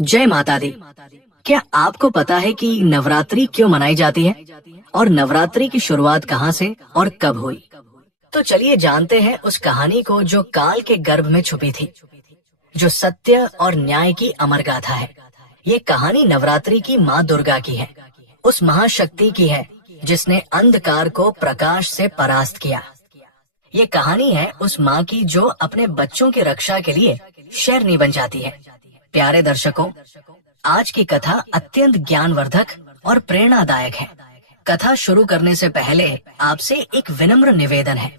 जय माता दी। क्या आपको पता है कि नवरात्रि क्यों मनाई जाती है और नवरात्रि की शुरुआत कहाँ से और कब हुई? तो चलिए जानते हैं उस कहानी को जो काल के गर्भ में छुपी थी, जो सत्य और न्याय की अमर गाथा है। ये कहानी नवरात्रि की माँ दुर्गा की है, उस महाशक्ति की है जिसने अंधकार को प्रकाश से परास्त किया। ये कहानी है उस माँ की जो अपने बच्चों की रक्षा के लिए शेरनी बन जाती है। प्यारे दर्शकों, आज की कथा अत्यंत ज्ञानवर्धक और प्रेरणादायक है। कथा शुरू करने से पहले आपसे एक विनम्र निवेदन है।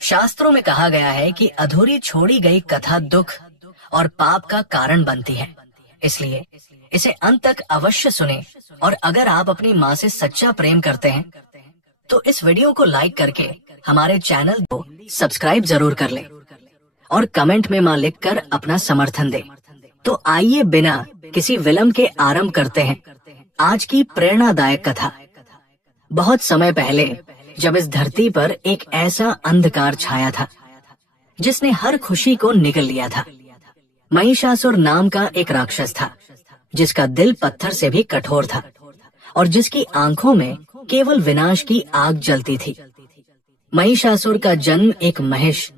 शास्त्रों में कहा गया है कि अधूरी छोड़ी गई कथा दुख और पाप का कारण बनती है, इसलिए इसे अंत तक अवश्य सुने। और अगर आप अपनी माँ से सच्चा प्रेम करते हैं तो इस वीडियो को लाइक करके हमारे चैनल को सब्सक्राइब जरूर कर लें और कमेंट में माँ लिखकर अपना समर्थन दें। तो आइए बिना किसी विलंब के आरंभ करते हैं आज की प्रेरणादायक कथा। बहुत समय पहले जब इस धरती पर एक ऐसा अंधकार छाया था जिसने हर खुशी को निगल लिया था। महिषासुर नाम का एक राक्षस था जिसका दिल पत्थर से भी कठोर था और जिसकी आंखों में केवल विनाश की आग जलती थी। महिषासुर का जन्म एक महिष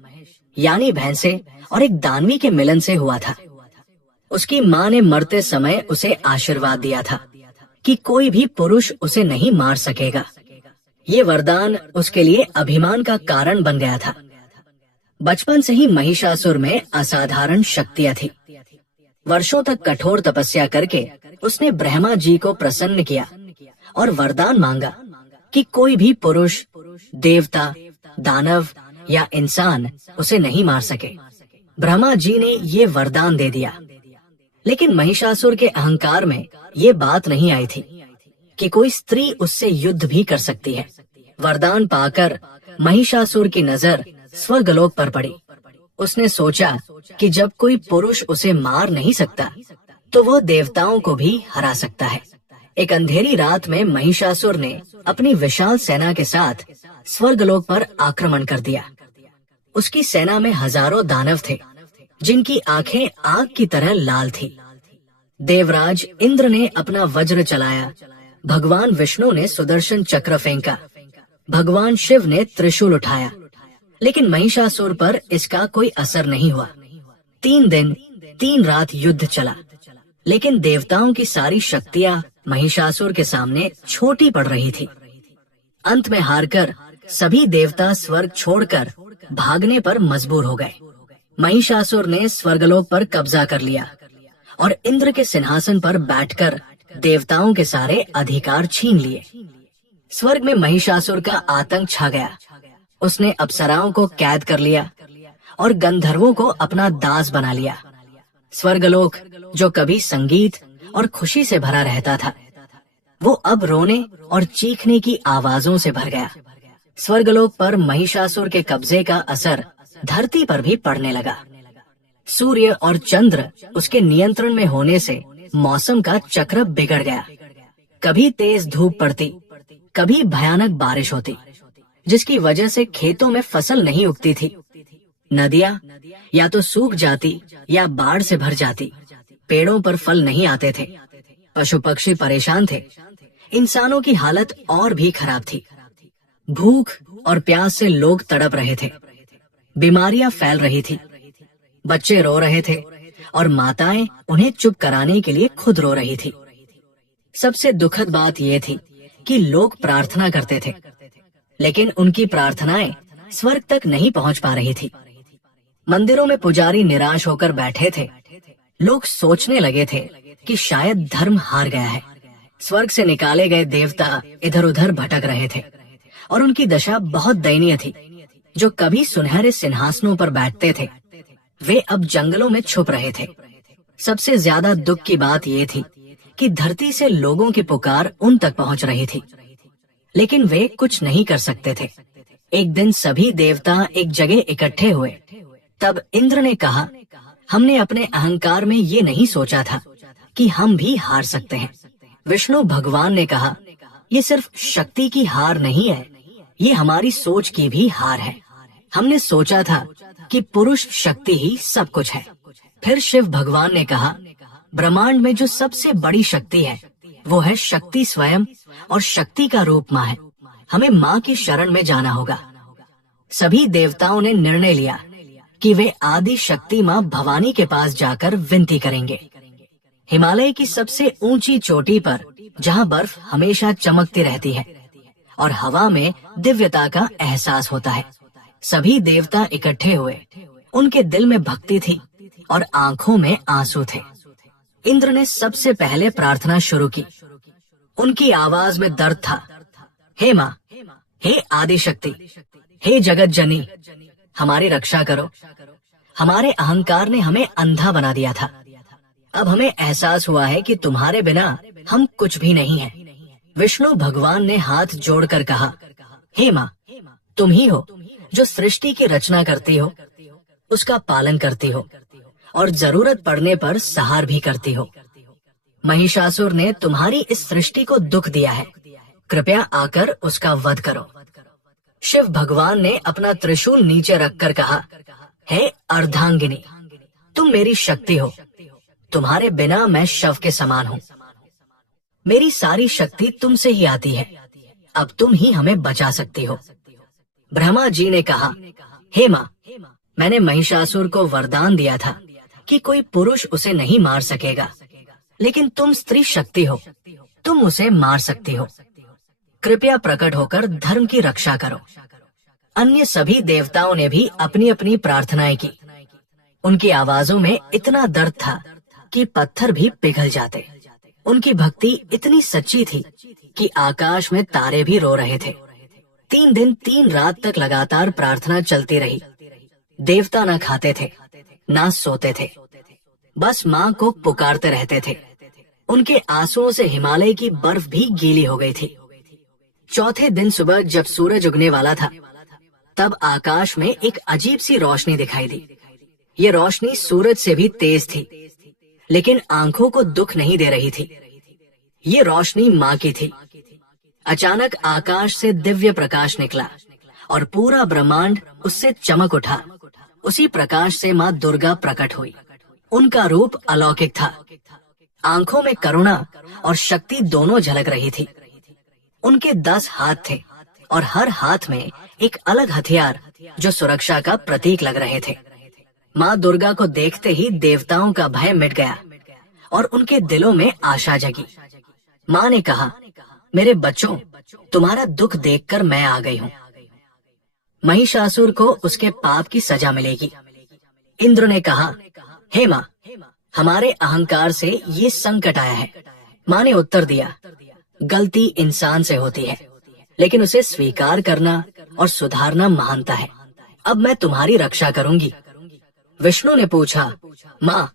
यानी भैंसे और एक दानवी के मिलन से हुआ था। उसकी माँ ने मरते समय उसे आशीर्वाद दिया था कि कोई भी पुरुष उसे नहीं मार सकेगा। ये वरदान उसके लिए अभिमान का कारण बन गया था। बचपन से ही महिषासुर में असाधारण शक्तियाँ थी। वर्षों तक कठोर तपस्या करके उसने ब्रह्मा जी को प्रसन्न किया और वरदान मांगा कि कोई भी पुरुष, देवता, दानव या इंसान उसे नहीं मार सके। ब्रह्मा जी ने ये वरदान दे दिया, लेकिन महिषासुर के अहंकार में ये बात नहीं आई थी कि कोई स्त्री उससे युद्ध भी कर सकती है। वरदान पाकर महिषासुर की नजर स्वर्गलोक पर पड़ी। उसने सोचा कि जब कोई पुरुष उसे मार नहीं सकता तो वह देवताओं को भी हरा सकता है। एक अंधेरी रात में महिषासुर ने अपनी विशाल सेना के साथ स्वर्गलोक पर आक्रमण कर दिया। उसकी सेना में हजारों दानव थे जिनकी आंखें आग की तरह लाल थी। देवराज इंद्र ने अपना वज्र चलाया, भगवान विष्णु ने सुदर्शन चक्र फेंका, भगवान शिव ने त्रिशूल उठाया, लेकिन महिषासुर पर इसका कोई असर नहीं हुआ। 3 दिन 3 रात युद्ध चला, लेकिन देवताओं की सारी शक्तियाँ महिषासुर के सामने छोटी पड़ रही थी। अंत में हारकर सभी देवता स्वर्ग छोड़कर भागने पर मजबूर हो गए। महिषासुर ने स्वर्गलोक पर कब्जा कर लिया और इंद्र के सिंहासन पर बैठकर देवताओं के सारे अधिकार छीन लिए। स्वर्ग में महिषासुर का आतंक छा गया। उसने अप्सराओं को कैद कर लिया और गंधर्वों को अपना दास बना लिया। स्वर्गलोक जो कभी संगीत और खुशी से भरा रहता था, वो अब रोने और चीखने की आवाजों से भर गया। स्वर्गलोक पर महिषासुर के कब्जे का असर धरती पर भी पड़ने लगा। सूर्य और चंद्र उसके नियंत्रण में होने से मौसम का चक्र बिगड़ गया। कभी तेज धूप पड़ती, कभी भयानक बारिश होती, जिसकी वजह से खेतों में फसल नहीं उगती थी। नदियाँ या तो सूख जाती या बाढ़ से भर जाती। पेड़ों पर फल नहीं आते थे। पशु पक्षी परेशान थे। इंसानों की हालत और भी खराब थी। भूख और प्यास से लोग तड़प रहे थे। बीमारियां फैल रही थी। बच्चे रो रहे थे और माताएं उन्हें चुप कराने के लिए खुद रो रही थी। सबसे दुखद बात यह थी कि लोग प्रार्थना करते थे, लेकिन उनकी प्रार्थनाएं स्वर्ग तक नहीं पहुंच पा रही थी। मंदिरों में पुजारी निराश होकर बैठे थे। लोग सोचने लगे थे कि शायद धर्म हार गया है। स्वर्ग से निकाले गए देवता इधर उधर भटक रहे थे और उनकी दशा बहुत दयनीय थी। जो कभी सुनहरे सिंहासनों पर बैठते थे, वे अब जंगलों में छुप रहे थे। सबसे ज्यादा दुख की बात यह थी कि धरती से लोगों की पुकार उन तक पहुंच रही थी, लेकिन वे कुछ नहीं कर सकते थे। एक दिन सभी देवता एक जगह इकट्ठे हुए। तब इंद्र ने कहा, हमने अपने अहंकार में ये नहीं सोचा था कि हम भी हार सकते हैं। विष्णु भगवान ने कहा, ये सिर्फ शक्ति की हार नहीं है, ये हमारी सोच की भी हार है। हमने सोचा था कि पुरुष शक्ति ही सब कुछ है। फिर शिव भगवान ने कहा, ब्रह्मांड में जो सबसे बड़ी शक्ति है वो है शक्ति स्वयं, और शक्ति का रूप माँ है। हमें माँ की शरण में जाना होगा। सभी देवताओं ने निर्णय लिया कि वे आदि शक्ति माँ भवानी के पास जाकर विनती करेंगे। हिमालय की सबसे ऊंची चोटी पर, जहाँ बर्फ हमेशा चमकती रहती है और हवा में दिव्यता का एहसास होता है, सभी देवता इकट्ठे हुए। उनके दिल में भक्ति थी और आंखों में आंसू थे। इंद्र ने सबसे पहले प्रार्थना शुरू की। उनकी आवाज में दर्द था। हे माँ, हे आदि शक्ति, हे जगत जनी, हमारी रक्षा करो। हमारे अहंकार ने हमें अंधा बना दिया था। अब हमें एहसास हुआ है कि तुम्हारे बिना हम कुछ भी नहीं है। विष्णु भगवान ने हाथ जोड़कर कहा, हे माँ, तुम ही हो जो सृष्टि की रचना करती हो, उसका पालन करती हो और जरूरत पड़ने पर सहार भी करती हो। महिषासुर ने तुम्हारी इस सृष्टि को दुख दिया है, कृपया आकर उसका वध करो। शिव भगवान ने अपना त्रिशूल नीचे रखकर कहा, हे अर्धांगिनी, तुम मेरी शक्ति हो। तुम्हारे बिना मैं शव के समान हूँ। मेरी सारी शक्ति तुमसे ही आती है। अब तुम ही हमें बचा सकती हो। ब्रह्मा जी ने कहा, हे माँ, मैंने महिषासुर को वरदान दिया था कि कोई पुरुष उसे नहीं मार सकेगा, लेकिन तुम स्त्री शक्ति हो, तुम उसे मार सकती हो। कृपया प्रकट होकर धर्म की रक्षा करो। अन्य सभी देवताओं ने भी अपनी अपनी प्रार्थनाएं की। उनकी आवाजों में इतना दर्द था कि पत्थर भी पिघल जाते। उनकी भक्ति इतनी सच्ची थी कि आकाश में तारे भी रो रहे थे। 3 दिन 3 रात तक लगातार प्रार्थना चलती रही। देवता न खाते थे, ना सोते थे, बस माँ को पुकारते रहते थे। उनके आंसुओं से हिमालय की बर्फ भी गीली हो गई थी। चौथे दिन सुबह जब सूरज उगने वाला था, तब आकाश में एक अजीब सी रोशनी दिखाई दी। ये रोशनी सूरज से भी तेज थी, लेकिन आंखों को दुख नहीं दे रही थी। ये रोशनी माँ की थी। अचानक आकाश से दिव्य प्रकाश निकला और पूरा ब्रह्मांड उससे चमक उठा। उसी प्रकाश से माँ दुर्गा प्रकट हुई। उनका रूप अलौकिक था। आंखों में करुणा और शक्ति दोनों झलक रही थी। उनके 10 हाथ थे और हर हाथ में एक अलग हथियार जो सुरक्षा का प्रतीक लग रहे थे। माँ दुर्गा को देखते ही देवताओं का भय मिट गया और उनके दिलों में आशा जगी। माँ ने कहा, मेरे बच्चों, तुम्हारा दुख देखकर मैं आ गई हूँ। महिषासुर को उसके पाप की सजा मिलेगी। इंद्र ने कहा, हे माँ, हमारे अहंकार से ये संकट आया है। माँ ने उत्तर दिया, गलती इंसान से होती है, लेकिन उसे स्वीकार करना और सुधारना महानता है। अब मैं तुम्हारी रक्षा करूंगी। विष्णु ने पूछा, माँ,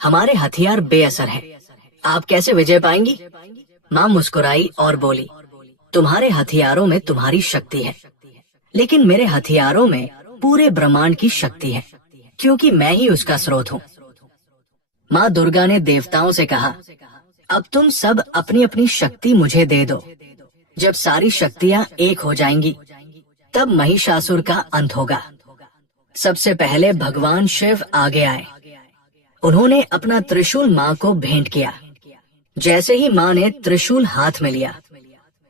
हमारे हथियार बेअसर हैं, आप कैसे विजय पाएंगी? माँ मुस्कुराई और बोली, तुम्हारे हथियारों में तुम्हारी शक्ति है, लेकिन मेरे हथियारों में पूरे ब्रह्मांड की शक्ति है, क्योंकि मैं ही उसका स्रोत हूँ। माँ दुर्गा ने देवताओं से कहा, अब तुम सब अपनी अपनी शक्ति मुझे दे दो। जब सारी शक्तियाँ एक हो जाएंगी, तब महिषासुर का अंत होगा। सबसे पहले भगवान शिव आगे आए। उन्होंने अपना त्रिशूल माँ को भेंट किया। जैसे ही माँ ने त्रिशूल हाथ में लिया,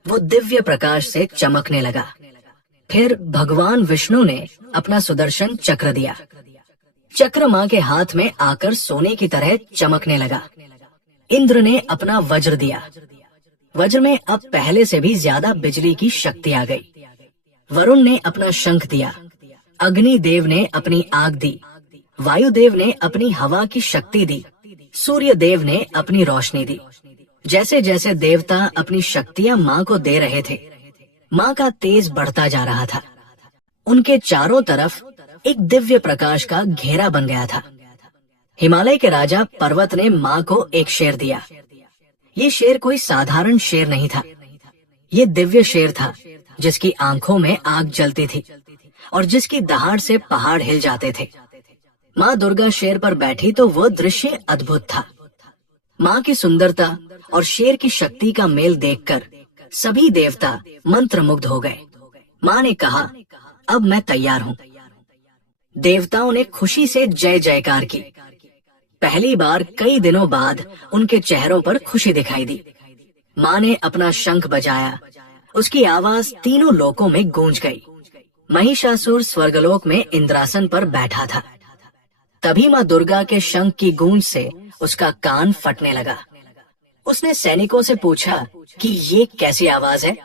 वो दिव्य प्रकाश से चमकने लगा। फिर भगवान विष्णु ने अपना सुदर्शन चक्र दिया। चक्र माँ के हाथ में आकर सोने की तरह चमकने लगा। इंद्र ने अपना वज्र दिया। वज्र में अब पहले से भी ज्यादा बिजली की शक्ति आ गई। वरुण ने अपना शंख दिया। अग्नि देव ने अपनी आग दी। वायुदेव ने अपनी हवा की शक्ति दी। सूर्य देव ने अपनी रोशनी दी। जैसे जैसे देवता अपनी शक्तियां माँ को दे रहे थे, माँ का तेज बढ़ता जा रहा था। उनके चारों तरफ एक दिव्य प्रकाश का घेरा बन गया था। हिमालय के राजा पर्वत ने माँ को एक शेर दिया। ये शेर कोई साधारण शेर नहीं था। ये दिव्य शेर था, जिसकी आंखों में आग जलती थी और जिसकी दहाड़ से पहाड़ हिल जाते थे। माँ दुर्गा शेर पर बैठी तो वो दृश्य अद्भुत था। माँ की सुंदरता और शेर की शक्ति का मेल देखकर सभी देवता मंत्रमुग्ध हो गए। माँ ने कहा, अब मैं तैयार हूँ। देवताओं ने खुशी से जय जयकार की। पहली बार कई दिनों बाद उनके चेहरों पर खुशी दिखाई दी। माँ ने अपना शंख बजाया, उसकी आवाज तीनों लोकों में गूंज गई। महिषासुर स्वर्गलोक में इंद्रासन पर बैठा था। तभी माँ दुर्गा के शंख की गूंज से उसका कान फटने लगा। उसने सैनिकों से पूछा कि ये कैसी आवाज है।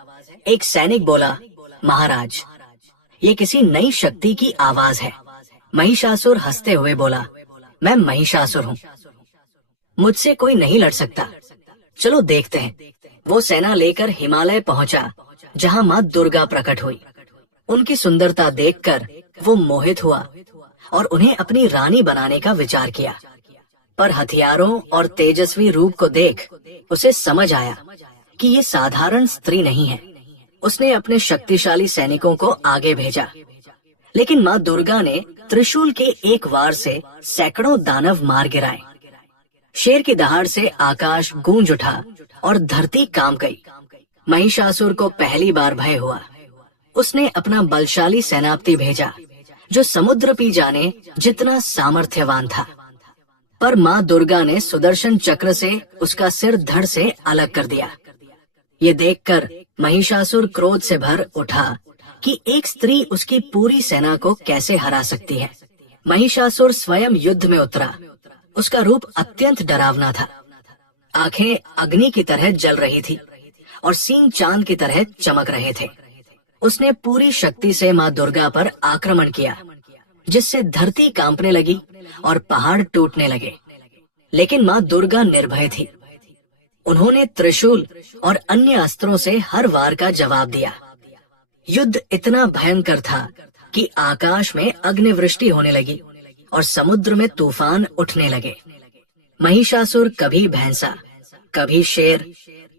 एक सैनिक बोला, महाराज, ये किसी नई शक्ति की आवाज है। महिषासुर हंसते हुए बोला, मैं महिषासुर हूँ, मुझसे कोई नहीं लड़ सकता। चलो देखते हैं। वो सेना लेकर हिमालय पहुंचा, जहाँ माँ दुर्गा प्रकट हुई। उनकी सुंदरता देखकर वो मोहित हुआ और उन्हें अपनी रानी बनाने का विचार किया। पर हथियारों और तेजस्वी रूप को देख उसे समझ आया कि ये साधारण स्त्री नहीं है। उसने अपने शक्तिशाली सैनिकों को आगे भेजा, लेकिन माँ दुर्गा ने त्रिशूल के एक वार से सैकड़ों दानव मार गिराए। शेर की दहाड़ से आकाश गूंज उठा और धरती कांप गई। महिषासुर को पहली बार भय हुआ। उसने अपना बलशाली सेनापति भेजा, जो समुद्र पी जाने जितना सामर्थ्यवान था। पर माँ दुर्गा ने सुदर्शन चक्र से उसका सिर धड़ से अलग कर दिया। ये देखकर महिषासुर क्रोध से भर उठा कि एक स्त्री उसकी पूरी सेना को कैसे हरा सकती है। महिषासुर स्वयं युद्ध में उतरा। उसका रूप अत्यंत डरावना था। आंखें अग्नि की तरह जल रही थी और सींग चांद की तरह चमक रहे थे। उसने पूरी शक्ति से माँ दुर्गा पर आक्रमण किया, जिससे धरती कांपने लगी और पहाड़ टूटने लगे। लेकिन माँ दुर्गा निर्भय थी। उन्होंने त्रिशूल और अन्य अस्त्रों से हर वार का जवाब दिया। युद्ध इतना भयंकर था कि आकाश में अग्निवृष्टि होने लगी और समुद्र में तूफान उठने लगे। महिषासुर कभी भैंसा, कभी शेर,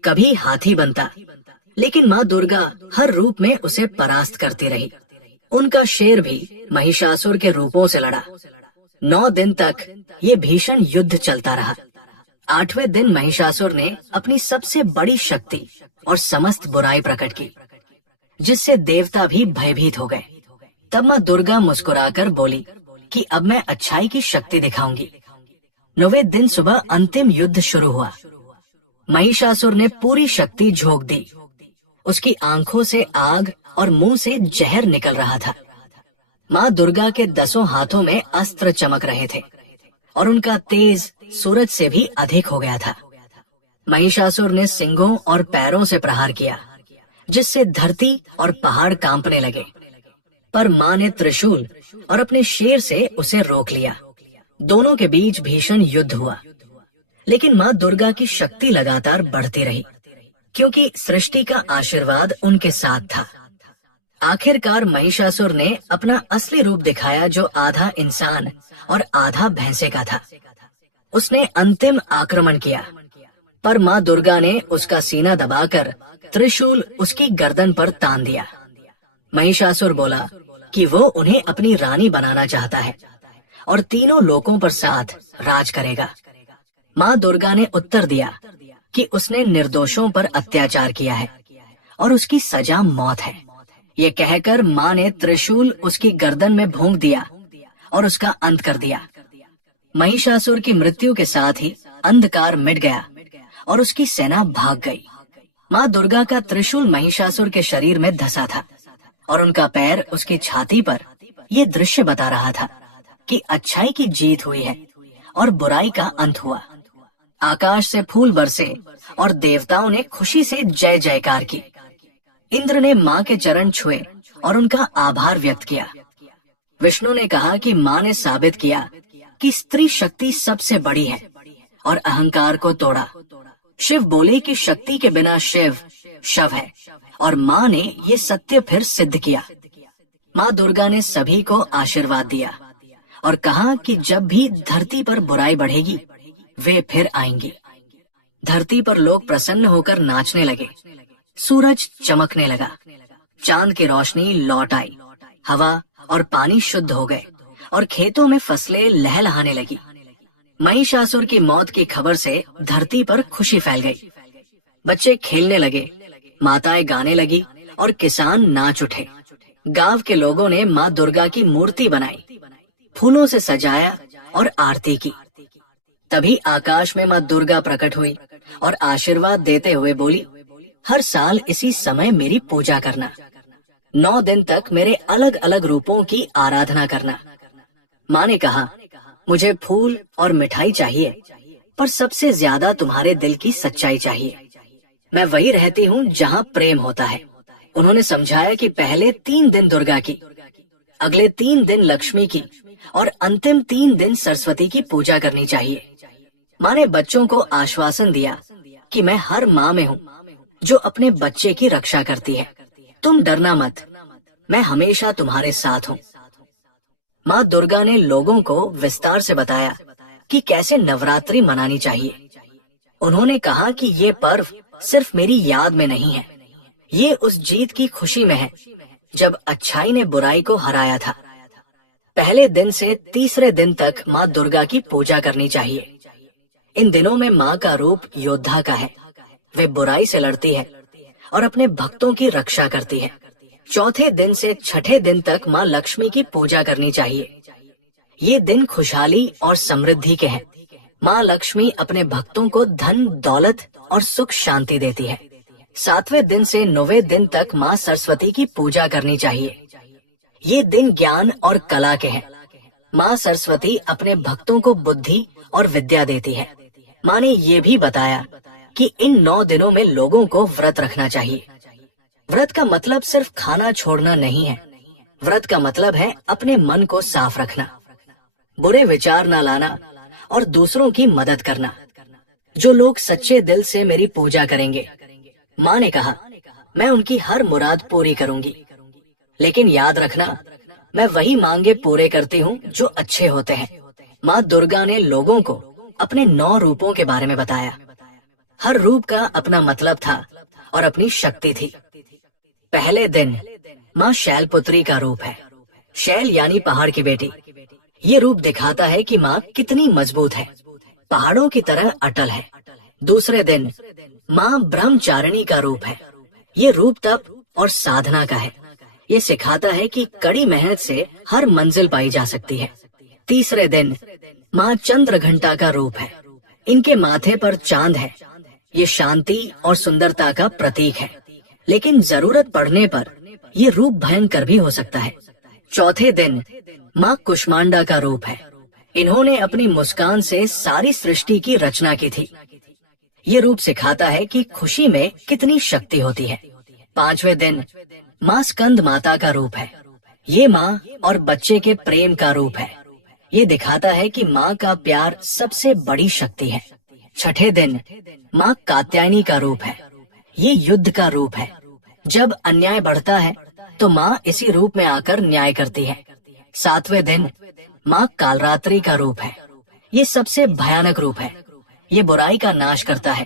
कभी हाथी बनता, लेकिन माँ दुर्गा हर रूप में उसे परास्त करती रही। उनका शेर भी महिषासुर के रूपों से लड़ा। 9 दिन तक ये भीषण युद्ध चलता रहा। 8वें दिन महिषासुर ने अपनी सबसे बड़ी शक्ति और समस्त बुराई प्रकट की, जिससे देवता भी भयभीत हो गए। तब माँ दुर्गा मुस्कुराकर बोली कि अब मैं अच्छाई की शक्ति दिखाऊंगी। 9वें दिन सुबह अंतिम युद्ध शुरू हुआ। महिषासुर ने पूरी शक्ति झोंक दी। उसकी आंखों से आग और मुंह से जहर निकल रहा था। माँ दुर्गा के 10 हाथों में अस्त्र चमक रहे थे और उनका तेज सूरज से भी अधिक हो गया था। महिषासुर ने सिंगों और पैरों से प्रहार किया, जिससे धरती और पहाड़ कांपने लगे। पर माँ ने त्रिशूल और अपने शेर से उसे रोक लिया। दोनों के बीच भीषण युद्ध हुआ, लेकिन माँ दुर्गा की शक्ति लगातार बढ़ती रही, क्योंकि सृष्टि का आशीर्वाद उनके साथ था। आखिरकार महिषासुर ने अपना असली रूप दिखाया, जो आधा इंसान और आधा भैंसे का था। उसने अंतिम आक्रमण किया, पर माँ दुर्गा ने उसका सीना दबाकर त्रिशूल उसकी गर्दन पर तान दिया। महिषासुर बोला कि वो उन्हें अपनी रानी बनाना चाहता है और तीनों लोकों पर साथ राज करेगा। माँ दुर्गा ने उत्तर दिया कि उसने निर्दोषों पर अत्याचार किया है और उसकी सजा मौत है। ये कहकर माँ ने त्रिशूल उसकी गर्दन में भोंक दिया और उसका अंत कर दिया। महिषासुर की मृत्यु के साथ ही अंधकार मिट गया और उसकी सेना भाग गई। माँ दुर्गा का त्रिशूल महिषासुर के शरीर में धंसा था और उनका पैर उसकी छाती पर ये दृश्य बता रहा था कि अच्छाई की जीत हुई है और बुराई का अंत हुआ। आकाश से फूल बरसे और देवताओं ने खुशी से जय जयकार की। इंद्र ने माँ के चरण छुए और उनका आभार व्यक्त किया। विष्णु ने कहा कि माँ ने साबित किया कि स्त्री शक्ति सबसे बड़ी है और अहंकार को तोड़ा। शिव बोले कि शक्ति के बिना शिव शव है और माँ ने ये सत्य फिर सिद्ध किया। माँ दुर्गा ने सभी को आशीर्वाद दिया और कहा कि जब भी धरती पर बुराई बढ़ेगी, वे फिर आएंगी। धरती पर लोग प्रसन्न होकर नाचने लगे। सूरज चमकने लगा, चांद की रोशनी लौट आई, हवा और पानी शुद्ध हो गए और खेतों में फसलें लहलहाने लगी। महिषासुर की मौत की खबर से धरती पर खुशी फैल गई। बच्चे खेलने लगे, माताएं गाने लगी और किसान नाच उठे। गांव के लोगों ने माँ दुर्गा की मूर्ति बनाई, फूलों से सजाया और आरती की। तभी आकाश में माँ दुर्गा प्रकट हुई और आशीर्वाद देते हुए बोली, हर साल इसी समय मेरी पूजा करना, 9 दिन तक मेरे अलग अलग रूपों की आराधना करना। माँ ने कहा, मुझे फूल और मिठाई चाहिए, पर सबसे ज्यादा तुम्हारे दिल की सच्चाई चाहिए। मैं वही रहती हूँ जहाँ प्रेम होता है। उन्होंने समझाया कि पहले 3 दिन दुर्गा की, अगले 3 दिन लक्ष्मी की और अंतिम 3 दिन सरस्वती की पूजा करनी चाहिए। माँ ने बच्चों को आश्वासन दिया कि मैं हर माँ में हूँ जो अपने बच्चे की रक्षा करती है। तुम डरना मत, मैं हमेशा तुम्हारे साथ हूँ। माँ दुर्गा ने लोगों को विस्तार से बताया कि कैसे नवरात्रि मनानी चाहिए। उन्होंने कहा कि ये पर्व सिर्फ मेरी याद में नहीं है, ये उस जीत की खुशी में है जब अच्छाई ने बुराई को हराया था। पहले दिन से तीसरे दिन तक माँ दुर्गा की पूजा करनी चाहिए। इन दिनों में माँ का रूप योद्धा का है। वे बुराई से लड़ती है और अपने भक्तों की रक्षा करती है। चौथे दिन से छठे दिन तक माँ लक्ष्मी की पूजा करनी चाहिए। ये दिन खुशहाली और समृद्धि के हैं। माँ लक्ष्मी अपने भक्तों को धन, दौलत और सुख शांति देती है। 7वें दिन से 9वें दिन तक माँ सरस्वती की पूजा करनी चाहिए। ये दिन ज्ञान और कला के हैं। माँ सरस्वती अपने भक्तों को बुद्धि और विद्या देती है। माँ ने ये भी बताया कि इन 9 दिनों में लोगों को व्रत रखना चाहिए। व्रत का मतलब सिर्फ खाना छोड़ना नहीं है। व्रत का मतलब है अपने मन को साफ रखना, बुरे विचार न लाना और दूसरों की मदद करना। जो लोग सच्चे दिल से मेरी पूजा करेंगे, माँ ने कहा, मैं उनकी हर मुराद पूरी करूंगी। लेकिन याद रखना, मैं वही मांगे पूरे करती हूँ जो अच्छे होते हैं। माँ दुर्गा ने लोगों को अपने 9 रूपों के बारे में बताया। हर रूप का अपना मतलब था और अपनी शक्ति थी। पहले दिन माँ शैलपुत्री का रूप है। शैल यानी पहाड़ की बेटी। ये रूप दिखाता है कि माँ कितनी मजबूत है, पहाड़ों की तरह अटल है। दूसरे दिन माँ ब्रह्मचारिणी का रूप है। ये रूप तप और साधना का है। ये सिखाता है कि कड़ी मेहनत से हर मंजिल पाई जा सकती है। तीसरे दिन माँ चंद्र घंटा का रूप है। इनके माथे पर चांद है। ये शांति और सुंदरता का प्रतीक है, लेकिन जरूरत पड़ने पर ये रूप भयंकर भी हो सकता है। चौथे दिन माँ कुष्मांडा का रूप है। इन्होंने अपनी मुस्कान से सारी सृष्टि की रचना की थी। ये रूप सिखाता है कि खुशी में कितनी शक्ति होती है। 5वें दिन माँ स्कंद माता का रूप है। ये माँ और बच्चे के प्रेम का रूप है। ये दिखाता है कि माँ का प्यार सबसे बड़ी शक्ति है। 6ठे दिन माँ कात्यायनी का रूप है। ये युद्ध का रूप है। जब अन्याय बढ़ता है तो माँ इसी रूप में आकर न्याय करती है। 7वें दिन माँ कालरात्रि का रूप है। ये सबसे भयानक रूप है। ये बुराई का नाश करता है,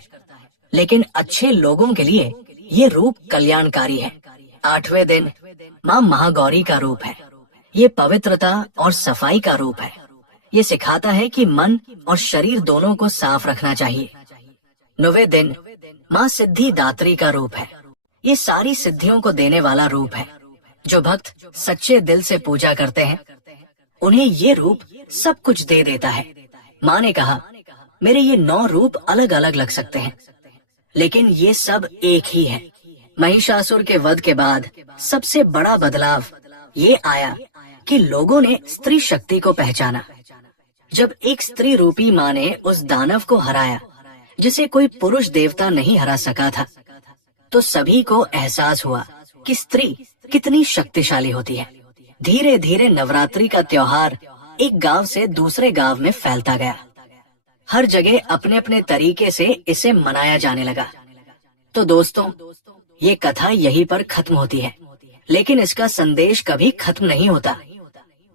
लेकिन अच्छे लोगों के लिए ये रूप कल्याणकारी है। 8वें दिन माँ महागौरी का रूप है। ये पवित्रता और सफाई का रूप है। ये सिखाता है कि मन और शरीर दोनों को साफ रखना चाहिए। 9वें दिन माँ सिद्धिदात्री का रूप है। ये सारी सिद्धियों को देने वाला रूप है। जो भक्त सच्चे दिल से पूजा करते हैं, उन्हें ये रूप सब कुछ दे देता है। माँ ने कहा, मेरे ये 9 रूप अलग अलग लग सकते हैं, लेकिन ये सब एक ही है। महिषासुर के वध के बाद सबसे बड़ा बदलाव ये आया कि लोगों ने स्त्री शक्ति को पहचाना। जब एक स्त्री रूपी माँ ने उस दानव को हराया जिसे कोई पुरुष देवता नहीं हरा सका था, तो सभी को एहसास हुआ कि स्त्री कितनी शक्तिशाली होती है। धीरे धीरे नवरात्रि का त्योहार एक गांव से दूसरे गांव में फैलता गया। हर जगह अपने अपने तरीके से इसे मनाया जाने लगा। तो दोस्तों, ये कथा यहीं पर खत्म होती है, लेकिन इसका संदेश कभी खत्म नहीं होता।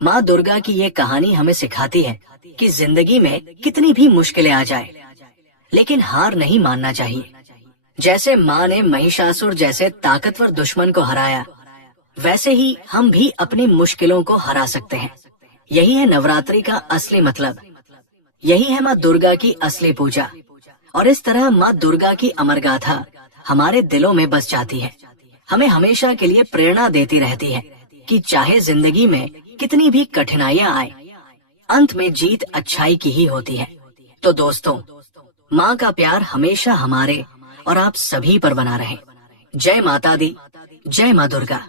माँ दुर्गा की ये कहानी हमें सिखाती है कि जिंदगी में कितनी भी मुश्किलें आ जाए, लेकिन हार नहीं मानना चाहिए। जैसे माँ ने महिषासुर जैसे ताकतवर दुश्मन को हराया, वैसे ही हम भी अपनी मुश्किलों को हरा सकते हैं। यही है नवरात्रि का असली मतलब। यही है माँ दुर्गा की असली पूजा। और इस तरह माँ दुर्गा की अमर गाथा हमारे दिलों में बस जाती है। हमें हमेशा के लिए प्रेरणा देती रहती है कि चाहे जिंदगी में कितनी भी कठिनाइयां आए, अंत में जीत अच्छाई की ही होती है। तो दोस्तों, माँ का प्यार हमेशा हमारे और आप सभी पर बना रहे। जय माता दी, जय माँ दुर्गा।